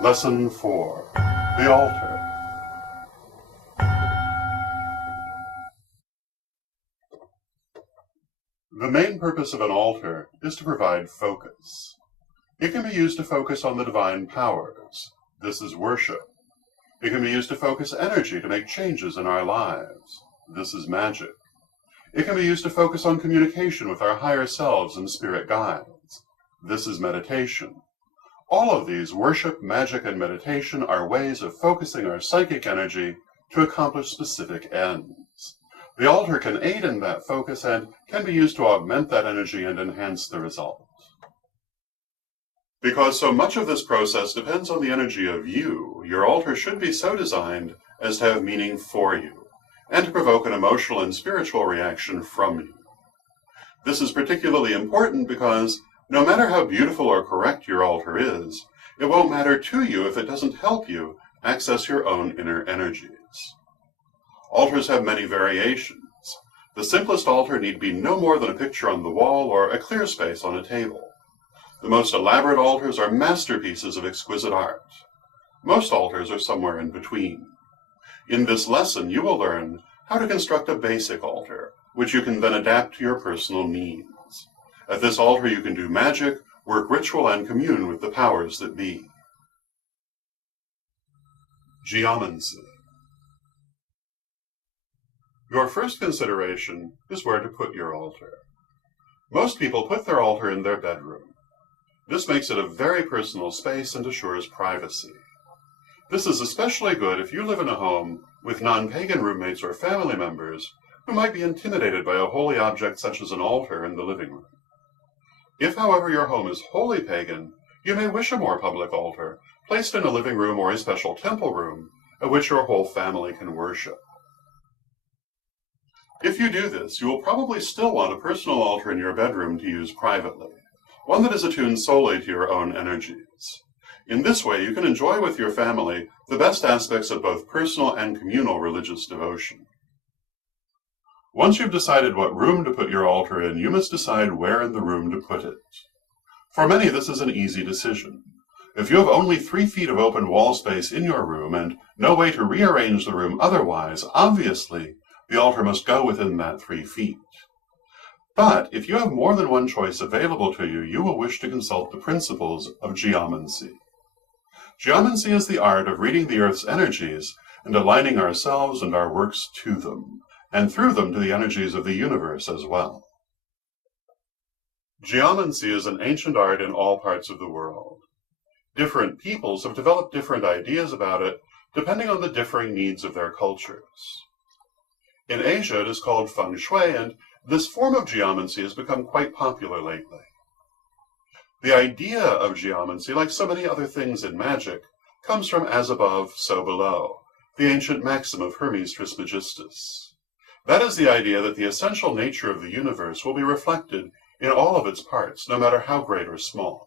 Lesson 4. The Altar. The main purpose of an altar is to provide focus. It can be used to focus on the divine powers. This is worship. It can be used to focus energy to make changes in our lives. This is magic. It can be used to focus on communication with our higher selves and spirit guides. This is meditation. All of these, worship, magic, and meditation, are ways of focusing our psychic energy to accomplish specific ends. The altar can aid in that focus and can be used to augment that energy and enhance the result. Because so much of this process depends on the energy of you, your altar should be so designed as to have meaning for you, and to provoke an emotional and spiritual reaction from you. This is particularly important because no matter how beautiful or correct your altar is, it won't matter to you if it doesn't help you access your own inner energies. Altars have many variations. The simplest altar need be no more than a picture on the wall or a clear space on a table. The most elaborate altars are masterpieces of exquisite art. Most altars are somewhere in between. In this lesson, you will learn how to construct a basic altar, which you can then adapt to your personal needs. At this altar you can do magic, work ritual, and commune with the powers that be. Geomancy. Your first consideration is where to put your altar. Most people put their altar in their bedroom. This makes it a very personal space and assures privacy. This is especially good if you live in a home with non-pagan roommates or family members who might be intimidated by a holy object such as an altar in the living room. If, however, your home is wholly pagan, you may wish a more public altar, placed in a living room or a special temple room, at which your whole family can worship. If you do this, you will probably still want a personal altar in your bedroom to use privately, one that is attuned solely to your own energies. In this way, you can enjoy with your family the best aspects of both personal and communal religious devotion. Once you've decided what room to put your altar in, you must decide where in the room to put it. For many, this is an easy decision. If you have only 3 feet of open wall space in your room and no way to rearrange the room otherwise, obviously, the altar must go within that 3 feet. But if you have more than one choice available to you, you will wish to consult the principles of geomancy. Geomancy is the art of reading the earth's energies and aligning ourselves and our works to them, and through them to the energies of the universe as well. Geomancy is an ancient art in all parts of the world. Different peoples have developed different ideas about it, depending on the differing needs of their cultures. In Asia, it is called feng shui, and this form of geomancy has become quite popular lately. The idea of geomancy, like so many other things in magic, comes from as above, so below, the ancient maxim of Hermes Trismegistus. That is the idea that the essential nature of the universe will be reflected in all of its parts, no matter how great or small.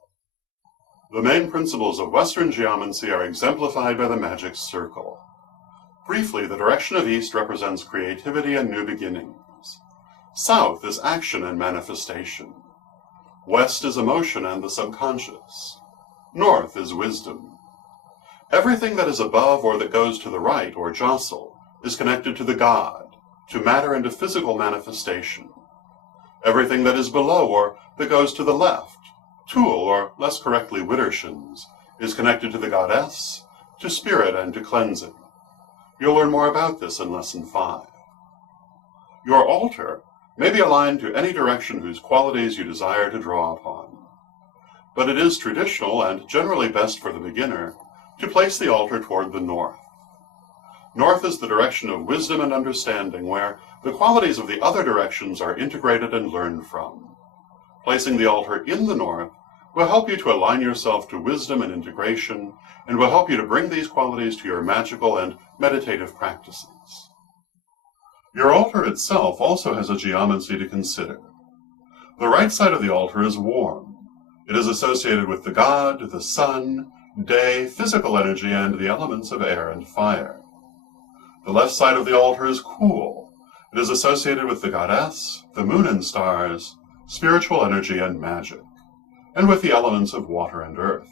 The main principles of Western geomancy are exemplified by the magic circle. Briefly, the direction of east represents creativity and new beginnings. South is action and manifestation. West is emotion and the subconscious. North is wisdom. Everything that is above or that goes to the right or jostle is connected to the God, to matter and to physical manifestation. Everything that is below or that goes to the left, Tool, or less correctly Widdershins, is connected to the goddess, to spirit, and to cleansing. You'll learn more about this in Lesson 5. Your altar may be aligned to any direction whose qualities you desire to draw upon. But it is traditional, and generally best for the beginner, to place the altar toward the north. North is the direction of wisdom and understanding, where the qualities of the other directions are integrated and learned from. Placing the altar in the north will help you to align yourself to wisdom and integration, and will help you to bring these qualities to your magical and meditative practices. Your altar itself also has a geomancy to consider. The right side of the altar is warm. It is associated with the god, the sun, day, physical energy, and the elements of air and fire. The left side of the altar is cool. It is associated with the goddess, the moon and stars, spiritual energy and magic, and with the elements of water and earth.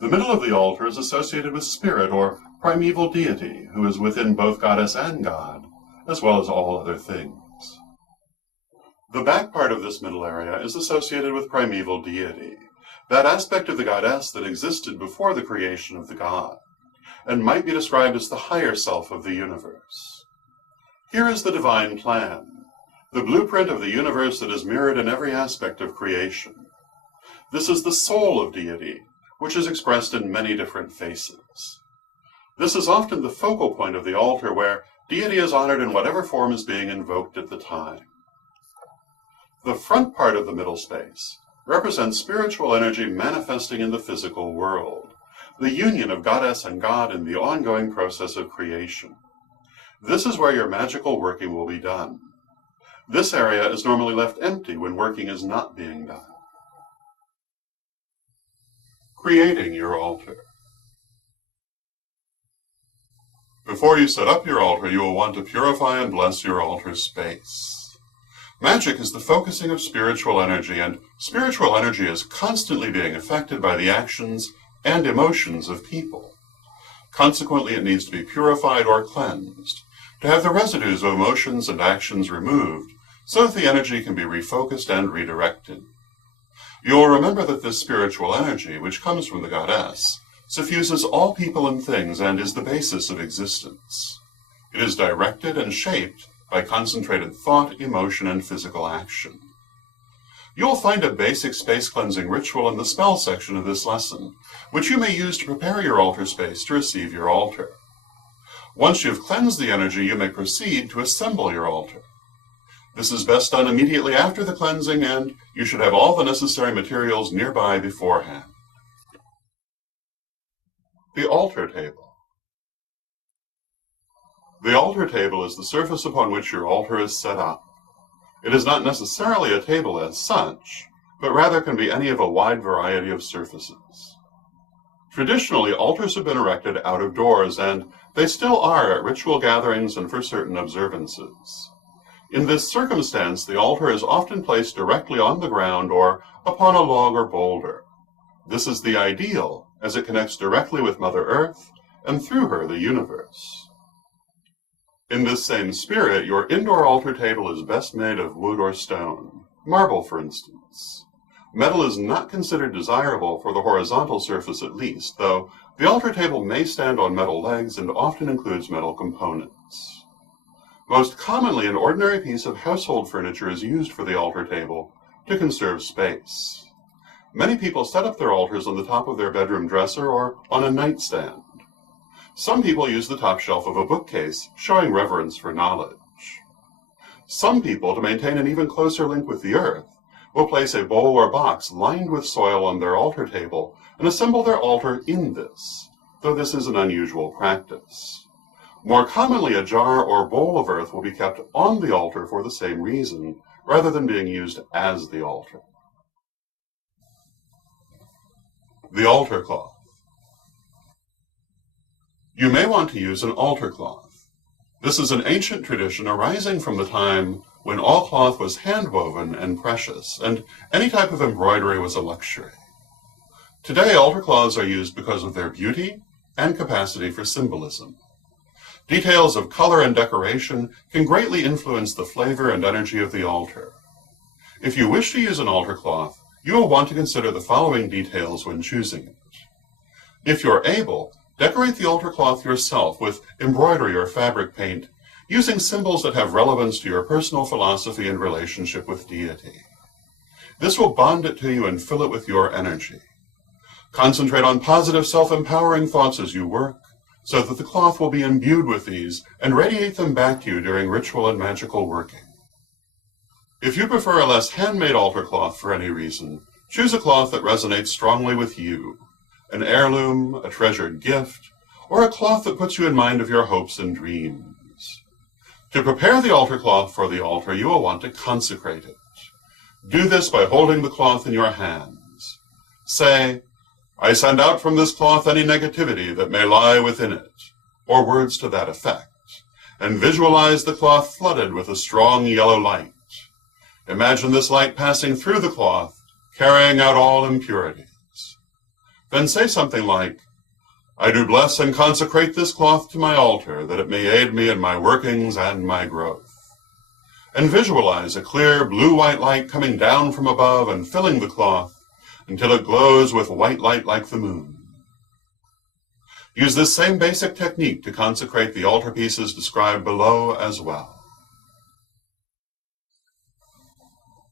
The middle of the altar is associated with spirit or primeval deity, who is within both goddess and god, as well as all other things. The back part of this middle area is associated with primeval deity, that aspect of the goddess that existed before the creation of the god, and might be described as the higher self of the universe. Here is the divine plan, the blueprint of the universe that is mirrored in every aspect of creation. This is the soul of deity, which is expressed in many different faces. This is often the focal point of the altar, where deity is honored in whatever form is being invoked at the time. The front part of the middle space represents spiritual energy manifesting in the physical world, the union of goddess and god in the ongoing process of creation. This is where your magical working will be done. This area is normally left empty when working is not being done. Creating your altar. Before you set up your altar, you will want to purify and bless your altar space. Magic is the focusing of spiritual energy, and spiritual energy is constantly being affected by the actions and emotions of people. Consequently, it needs to be purified or cleansed, to have the residues of emotions and actions removed, so that the energy can be refocused and redirected. You will remember that this spiritual energy, which comes from the goddess, suffuses all people and things and is the basis of existence. It is directed and shaped by concentrated thought, emotion, and physical action. You will find a basic space cleansing ritual in the spell section of this lesson, which you may use to prepare your altar space to receive your altar. Once you have cleansed the energy, you may proceed to assemble your altar. This is best done immediately after the cleansing, and you should have all the necessary materials nearby beforehand. The altar table. The altar table is the surface upon which your altar is set up. It is not necessarily a table as such, but rather can be any of a wide variety of surfaces. Traditionally, altars have been erected out of doors, and they still are at ritual gatherings and for certain observances. In this circumstance, the altar is often placed directly on the ground or upon a log or boulder. This is the ideal, as it connects directly with Mother Earth, and through her the universe. In this same spirit, your indoor altar table is best made of wood or stone, marble for instance. Metal is not considered desirable for the horizontal surface at least, though the altar table may stand on metal legs and often includes metal components. Most commonly, an ordinary piece of household furniture is used for the altar table to conserve space. Many people set up their altars on the top of their bedroom dresser or on a nightstand. Some people use the top shelf of a bookcase, showing reverence for knowledge. Some people, to maintain an even closer link with the earth, will place a bowl or box lined with soil on their altar table and assemble their altar in this, though this is an unusual practice. More commonly, a jar or bowl of earth will be kept on the altar for the same reason, rather than being used as the altar. The altar cloth. You may want to use an altar cloth. This is an ancient tradition arising from the time when all cloth was hand-woven and precious, and any type of embroidery was a luxury. Today, altar cloths are used because of their beauty and capacity for symbolism. Details of color and decoration can greatly influence the flavor and energy of the altar. If you wish to use an altar cloth, you will want to consider the following details when choosing it. If you're able, decorate the altar cloth yourself with embroidery or fabric paint, using symbols that have relevance to your personal philosophy and relationship with deity. This will bond it to you and fill it with your energy. Concentrate on positive self-empowering thoughts as you work, so that the cloth will be imbued with these and radiate them back to you during ritual and magical working. If you prefer a less handmade altar cloth for any reason, choose a cloth that resonates strongly with you, an heirloom, a treasured gift, or a cloth that puts you in mind of your hopes and dreams. To prepare the altar cloth for the altar, you will want to consecrate it. Do this by holding the cloth in your hands. Say, "I send out from this cloth any negativity that may lie within it," or words to that effect, and visualize the cloth flooded with a strong yellow light. Imagine this light passing through the cloth, carrying out all impurities. Then say something like, "I do bless and consecrate this cloth to my altar, that it may aid me in my workings and my growth." And visualize a clear blue-white light coming down from above and filling the cloth until it glows with white light like the moon. Use this same basic technique to consecrate the altar pieces described below as well.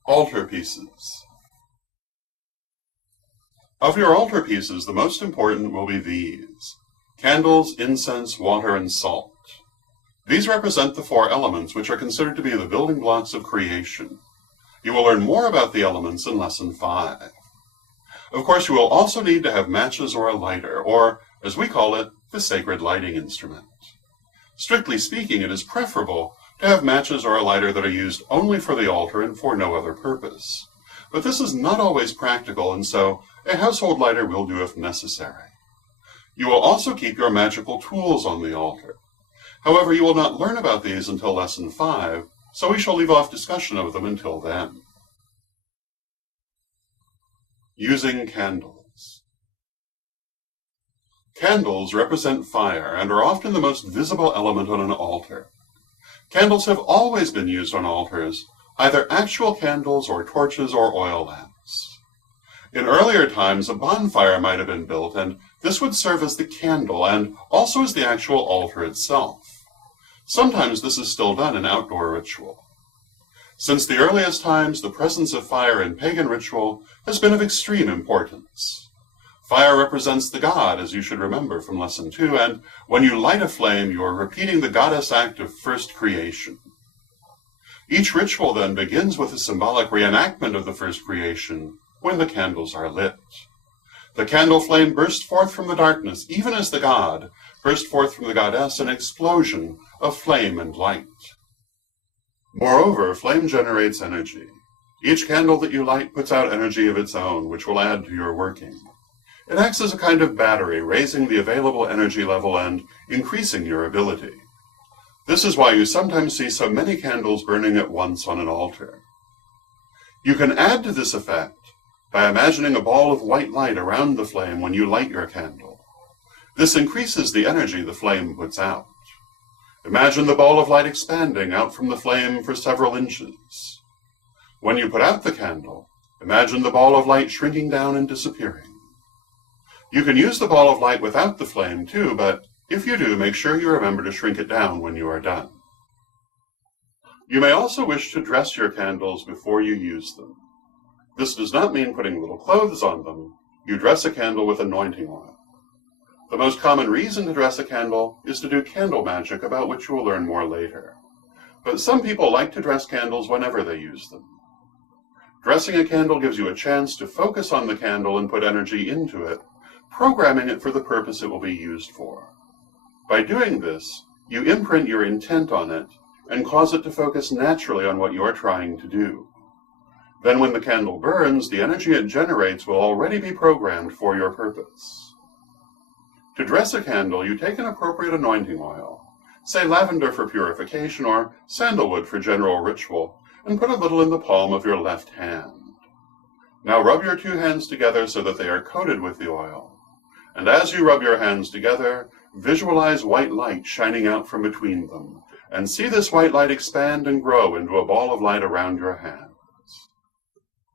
Altar pieces. Of your altar pieces, the most important will be these: candles, incense, water, and salt. These represent the 4 elements which are considered to be the building blocks of creation. You will learn more about the elements in Lesson 5. Of course, you will also need to have matches or a lighter, or, as we call it, the sacred lighting instrument. Strictly speaking, it is preferable to have matches or a lighter that are used only for the altar and for no other purpose. But this is not always practical, and so a household lighter will do if necessary. You will also keep your magical tools on the altar. However, you will not learn about these until Lesson 5, so we shall leave off discussion of them until then. Using candles. Candles represent fire and are often the most visible element on an altar. Candles have always been used on altars, either actual candles or torches or oil lamps. In earlier times, a bonfire might have been built, and this would serve as the candle and also as the actual altar itself. Sometimes this is still done in outdoor ritual. Since the earliest times, the presence of fire in pagan ritual has been of extreme importance. Fire represents the god, as you should remember from Lesson 2, and when you light a flame, you are repeating the goddess act of first creation. Each ritual then begins with a symbolic reenactment of the first creation when the candles are lit. The candle flame burst forth from the darkness, even as the god burst forth from the goddess, an explosion of flame and light. Moreover, flame generates energy. Each candle that you light puts out energy of its own, which will add to your working. It acts as a kind of battery, raising the available energy level and increasing your ability. This is why you sometimes see so many candles burning at once on an altar. You can add to this effect by imagining a ball of white light around the flame when you light your candle. This increases the energy the flame puts out. Imagine the ball of light expanding out from the flame for several inches. When you put out the candle, imagine the ball of light shrinking down and disappearing. You can use the ball of light without the flame too, but if you do, make sure you remember to shrink it down when you are done. You may also wish to dress your candles before you use them. This does not mean putting little clothes on them. You dress a candle with anointing oil. The most common reason to dress a candle is to do candle magic, about which you will learn more later. But some people like to dress candles whenever they use them. Dressing a candle gives you a chance to focus on the candle and put energy into it, programming it for the purpose it will be used for. By doing this, you imprint your intent on it and cause it to focus naturally on what you are trying to do. Then when the candle burns, the energy it generates will already be programmed for your purpose. To dress a candle, you take an appropriate anointing oil, say lavender for purification or sandalwood for general ritual, and put a little in the palm of your left hand. Now rub your 2 hands together so that they are coated with the oil. And as you rub your hands together, visualize white light shining out from between them, and see this white light expand and grow into a ball of light around your hands.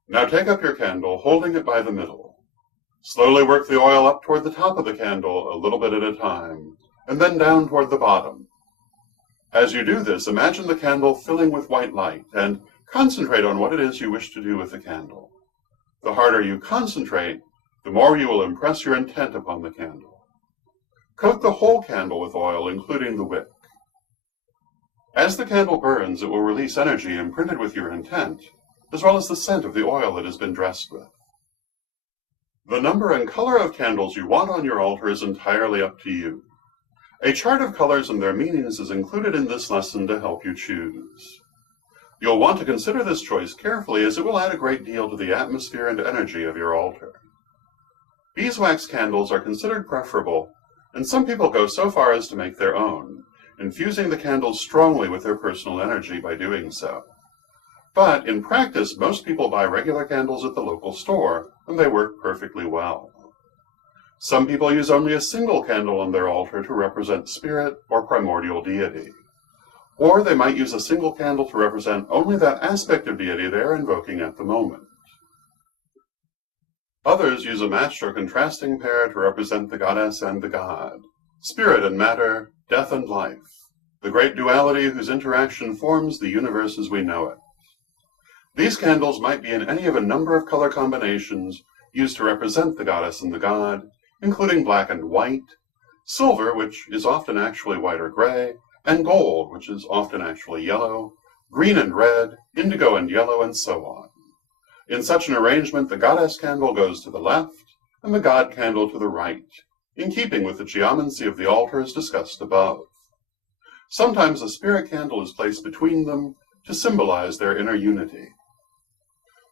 Now take up your candle, holding it by the middle. Slowly work the oil up toward the top of the candle, a little bit at a time, and then down toward the bottom. As you do this, imagine the candle filling with white light, and concentrate on what it is you wish to do with the candle. The harder you concentrate, the more you will impress your intent upon the candle. Coat the whole candle with oil, including the wick. As the candle burns, it will release energy imprinted with your intent, as well as the scent of the oil it has been dressed with. The number and color of candles you want on your altar is entirely up to you. A chart of colors and their meanings is included in this lesson to help you choose. You'll want to consider this choice carefully, as it will add a great deal to the atmosphere and energy of your altar. Beeswax candles are considered preferable, and some people go so far as to make their own, infusing the candles strongly with their personal energy by doing so. But in practice, most people buy regular candles at the local store, and they work perfectly well. Some people use only a single candle on their altar to represent spirit or primordial deity. Or they might use a single candle to represent only that aspect of deity they are invoking at the moment. Others use a matched or contrasting pair to represent the goddess and the god, spirit and matter, death and life, the great duality whose interaction forms the universe as we know it. These candles might be in any of a number of color combinations used to represent the goddess and the god, including black and white, silver, which is often actually white or gray, and gold, which is often actually yellow, green and red, indigo and yellow, and so on. In such an arrangement, the goddess candle goes to the left, and the god candle to the right, in keeping with the geomancy of the altar as discussed above. Sometimes a spirit candle is placed between them to symbolize their inner unity.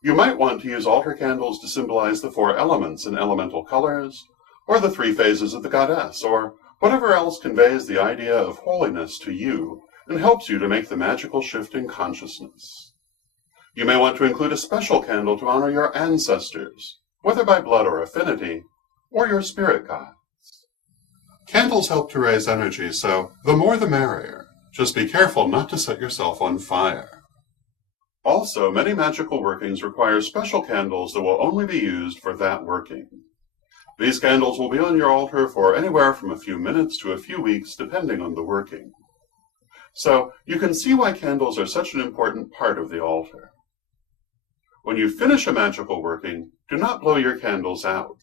You might want to use altar candles to symbolize the 4 elements in elemental colors, or the 3 phases of the goddess, or whatever else conveys the idea of holiness to you and helps you to make the magical shift in consciousness. You may want to include a special candle to honor your ancestors, whether by blood or affinity, or your spirit gods. Candles help to raise energy, so the more the merrier. Just be careful not to set yourself on fire. Also, many magical workings require special candles that will only be used for that working. These candles will be on your altar for anywhere from a few minutes to a few weeks, depending on the working. So, you can see why candles are such an important part of the altar. When you finish a magical working, do not blow your candles out.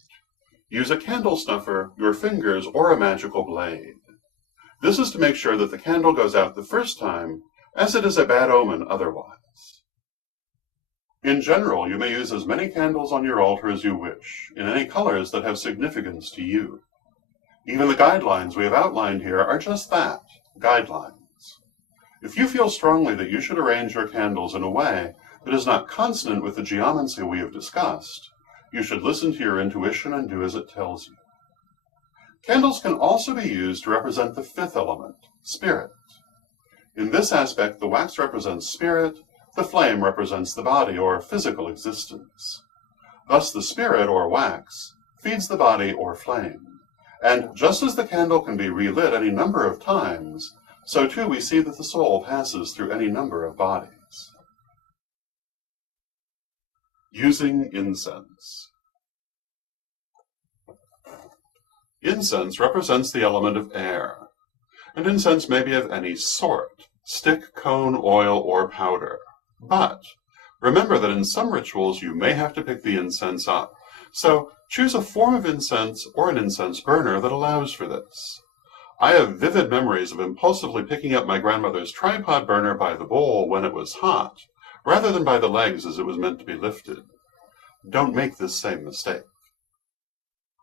Use a candle snuffer, your fingers, or a magical blade. This is to make sure that the candle goes out the first time, as it is a bad omen otherwise. In general, you may use as many candles on your altar as you wish, in any colors that have significance to you. Even the guidelines we have outlined here are just that, guidelines. If you feel strongly that you should arrange your candles in a way that is not consonant with the geomancy we have discussed, you should listen to your intuition and do as it tells you. Candles can also be used to represent the 5th element, spirit. In this aspect, the wax represents spirit, the flame represents the body or physical existence. Thus the spirit, or wax, feeds the body or flame. And just as the candle can be relit any number of times, so too we see that the soul passes through any number of bodies. Using incense. Incense represents the element of air, and incense may be of any sort, stick, cone, oil, or powder. But remember that in some rituals you may have to pick the incense up, so choose a form of incense or an incense burner that allows for this. I have vivid memories of impulsively picking up my grandmother's tripod burner by the bowl when it was hot, rather than by the legs as it was meant to be lifted. Don't make this same mistake.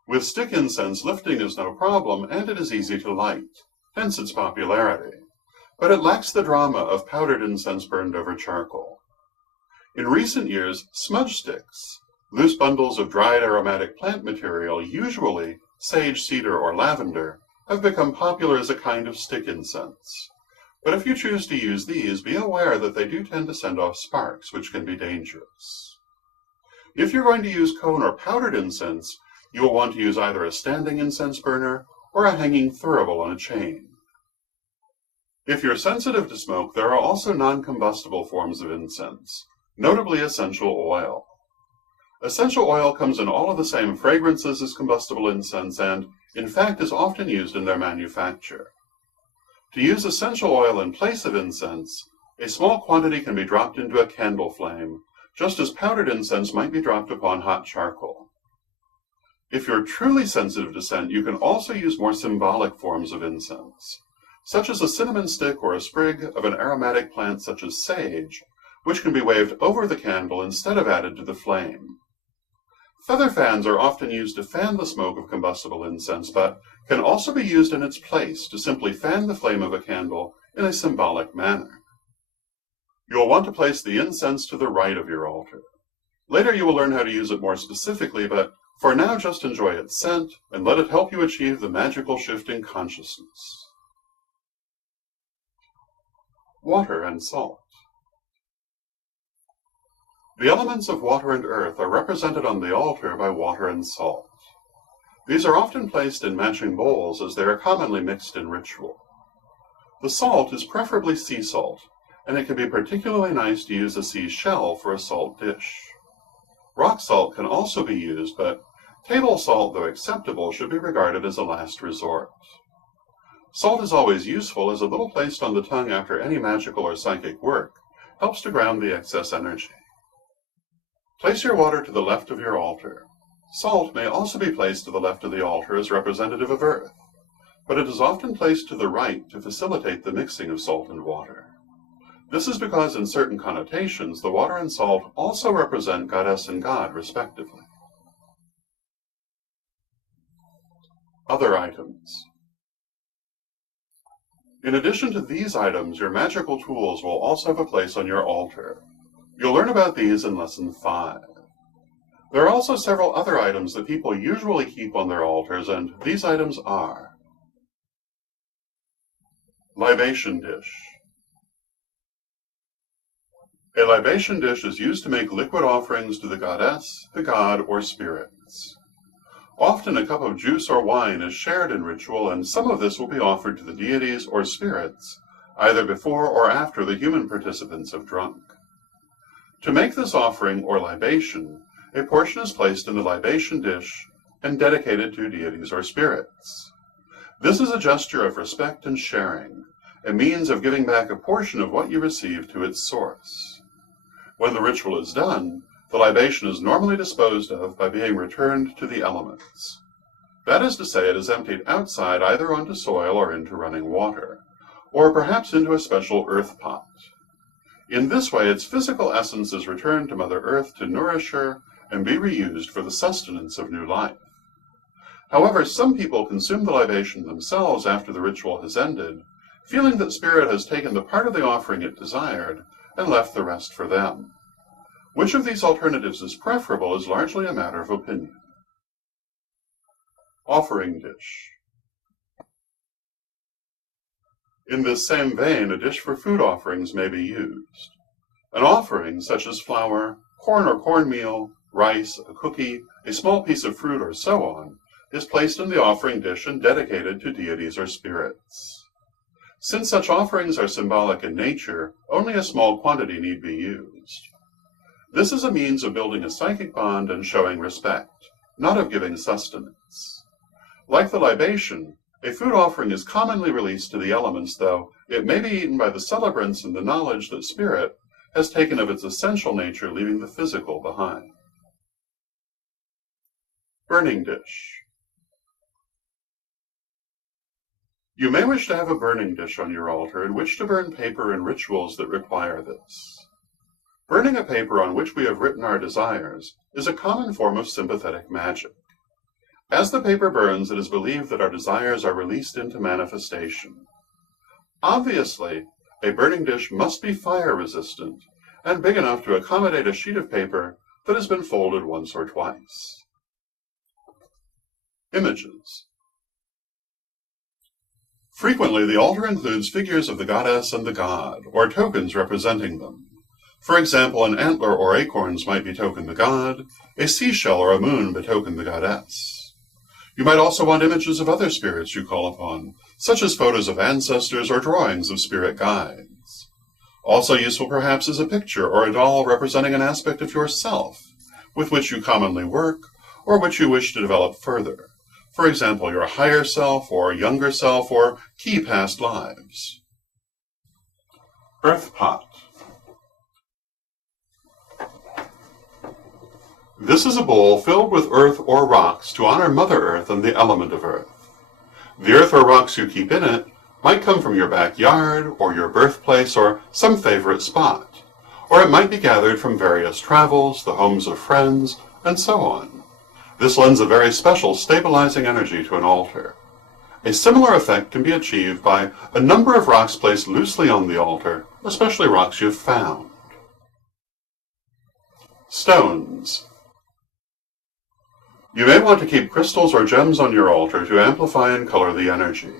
With stick incense, lifting is no problem, and it is easy to light, hence its popularity. But it lacks the drama of powdered incense burned over charcoal. In recent years, smudge sticks, loose bundles of dried aromatic plant material, usually sage, cedar, or lavender, have become popular as a kind of stick incense. But if you choose to use these, be aware that they do tend to send off sparks, which can be dangerous. If you're going to use cone or powdered incense, you will want to use either a standing incense burner or a hanging thurible on a chain. If you're sensitive to smoke, there are also non-combustible forms of incense, notably essential oil. Essential oil comes in all of the same fragrances as combustible incense and, in fact, is often used in their manufacture. To use essential oil in place of incense, a small quantity can be dropped into a candle flame, just as powdered incense might be dropped upon hot charcoal. If you're truly sensitive to scent, you can also use more symbolic forms of incense, such as a cinnamon stick or a sprig of an aromatic plant such as sage, which can be waved over the candle instead of added to the flame. Feather fans are often used to fan the smoke of combustible incense, but can also be used in its place to simply fan the flame of a candle in a symbolic manner. You'll want to place the incense to the right of your altar. Later you will learn how to use it more specifically, but for now just enjoy its scent and let it help you achieve the magical shift in consciousness. Water and salt. The elements of water and earth are represented on the altar by water and salt. These are often placed in matching bowls as they are commonly mixed in ritual. The salt is preferably sea salt, and it can be particularly nice to use a sea shell for a salt dish. Rock salt can also be used, but table salt, though acceptable, should be regarded as a last resort. Salt is always useful, as a little placed on the tongue after any magical or psychic work helps to ground the excess energy. Place your water to the left of your altar. Salt may also be placed to the left of the altar as representative of earth, but it is often placed to the right to facilitate the mixing of salt and water. This is because in certain connotations, the water and salt also represent goddess and god, respectively. Other items. In addition to these items, your magical tools will also have a place on your altar. You'll learn about these in Lesson 5. There are also several other items that people usually keep on their altars, and these items are: libation dish. A libation dish is used to make liquid offerings to the goddess, the god, or spirits. Often a cup of juice or wine is shared in ritual, and some of this will be offered to the deities or spirits, either before or after the human participants have drunk. To make this offering or libation, a portion is placed in the libation dish and dedicated to deities or spirits. This is a gesture of respect and sharing, a means of giving back a portion of what you received to its source. When the ritual is done, the libation is normally disposed of by being returned to the elements. That is to say, it is emptied outside, either onto soil or into running water, or perhaps into a special earth pot. In this way, its physical essence is returned to Mother Earth to nourish her and be reused for the sustenance of new life. However, some people consume the libation themselves after the ritual has ended, feeling that Spirit has taken the part of the offering it desired and left the rest for them. Which of these alternatives is preferable is largely a matter of opinion. Offering dish. In this same vein, a dish for food offerings may be used. An offering, such as flour, corn or cornmeal, rice, a cookie, a small piece of fruit, or so on, is placed in the offering dish and dedicated to deities or spirits. Since such offerings are symbolic in nature, only a small quantity need be used. This is a means of building a psychic bond and showing respect, not of giving sustenance. Like the libation, a food offering is commonly released to the elements, though it may be eaten by the celebrants in the knowledge that Spirit has taken of its essential nature, leaving the physical behind. Burning dish. You may wish to have a burning dish on your altar in which to burn paper in rituals that require this. Burning a paper on which we have written our desires is a common form of sympathetic magic. As the paper burns, it is believed that our desires are released into manifestation. Obviously, a burning dish must be fire-resistant and big enough to accommodate a sheet of paper that has been folded once or twice. Images. Frequently, the altar includes figures of the goddess and the god, or tokens representing them. For example, an antler or acorns might betoken the god, a seashell or a moon betoken the goddess. You might also want images of other spirits you call upon, such as photos of ancestors or drawings of spirit guides. Also useful perhaps is a picture or a doll representing an aspect of yourself, with which you commonly work, or which you wish to develop further. For example, your higher self, or younger self, or key past lives. Earth pot. This is a bowl filled with earth or rocks to honor Mother Earth and the element of earth. The earth or rocks you keep in it might come from your backyard, or your birthplace, or some favorite spot, or it might be gathered from various travels, the homes of friends, and so on. This lends a very special stabilizing energy to an altar. A similar effect can be achieved by a number of rocks placed loosely on the altar, especially rocks you've found. Stones. You may want to keep crystals or gems on your altar to amplify and color the energy.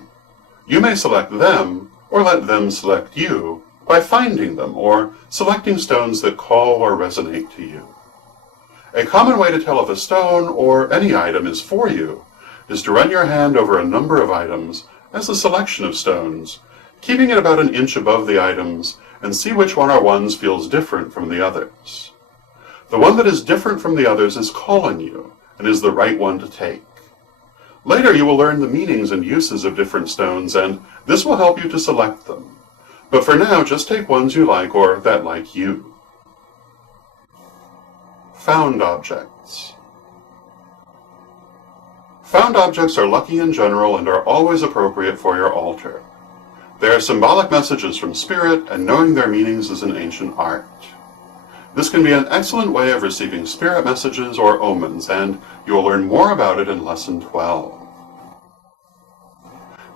You may select them, or let them select you, by finding them, or selecting stones that call or resonate to you. A common way to tell if a stone, or any item, is for you is to run your hand over a number of items as a selection of stones, keeping it about an inch above the items, and see which one or ones feels different from the others. The one that is different from the others is calling you, and is the right one to take. Later you will learn the meanings and uses of different stones, and this will help you to select them. But for now, just take ones you like or that like you. Found objects. Found objects are lucky in general and are always appropriate for your altar. They are symbolic messages from Spirit, and knowing their meanings is an ancient art. This can be an excellent way of receiving Spirit messages or omens, and you will learn more about it in Lesson 12.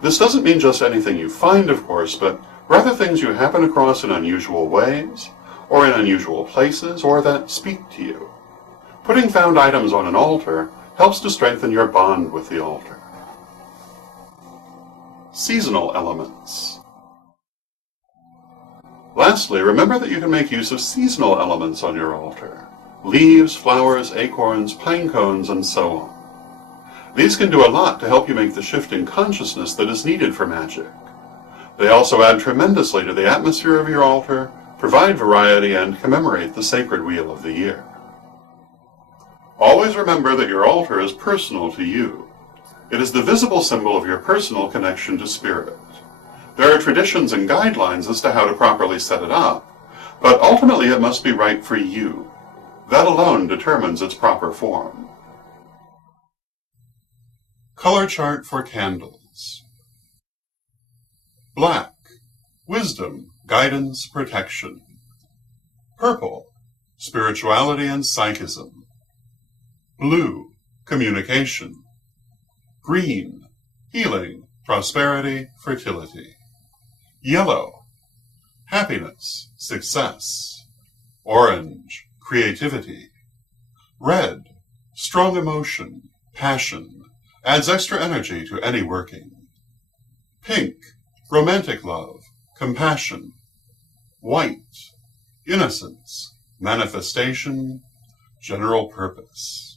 This doesn't mean just anything you find, of course, but rather things you happen across in unusual ways, or in unusual places, or that speak to you. Putting found items on an altar helps to strengthen your bond with the altar. Seasonal elements. Lastly, remember that you can make use of seasonal elements on your altar. Leaves, flowers, acorns, pine cones, and so on. These can do a lot to help you make the shift in consciousness that is needed for magic. They also add tremendously to the atmosphere of your altar, provide variety, and commemorate the sacred wheel of the year. Always remember that your altar is personal to you. It is the visible symbol of your personal connection to Spirit. There are traditions and guidelines as to how to properly set it up, but ultimately it must be right for you. That alone determines its proper form. Color chart for candles. Black, wisdom, guidance, protection. Purple, spirituality and psychism. Blue, communication. Green, healing, prosperity, fertility. Yellow, happiness, success. Orange, creativity. Red, strong emotion, passion, adds extra energy to any working. Pink, romantic love, compassion. White, innocence, manifestation, general purpose.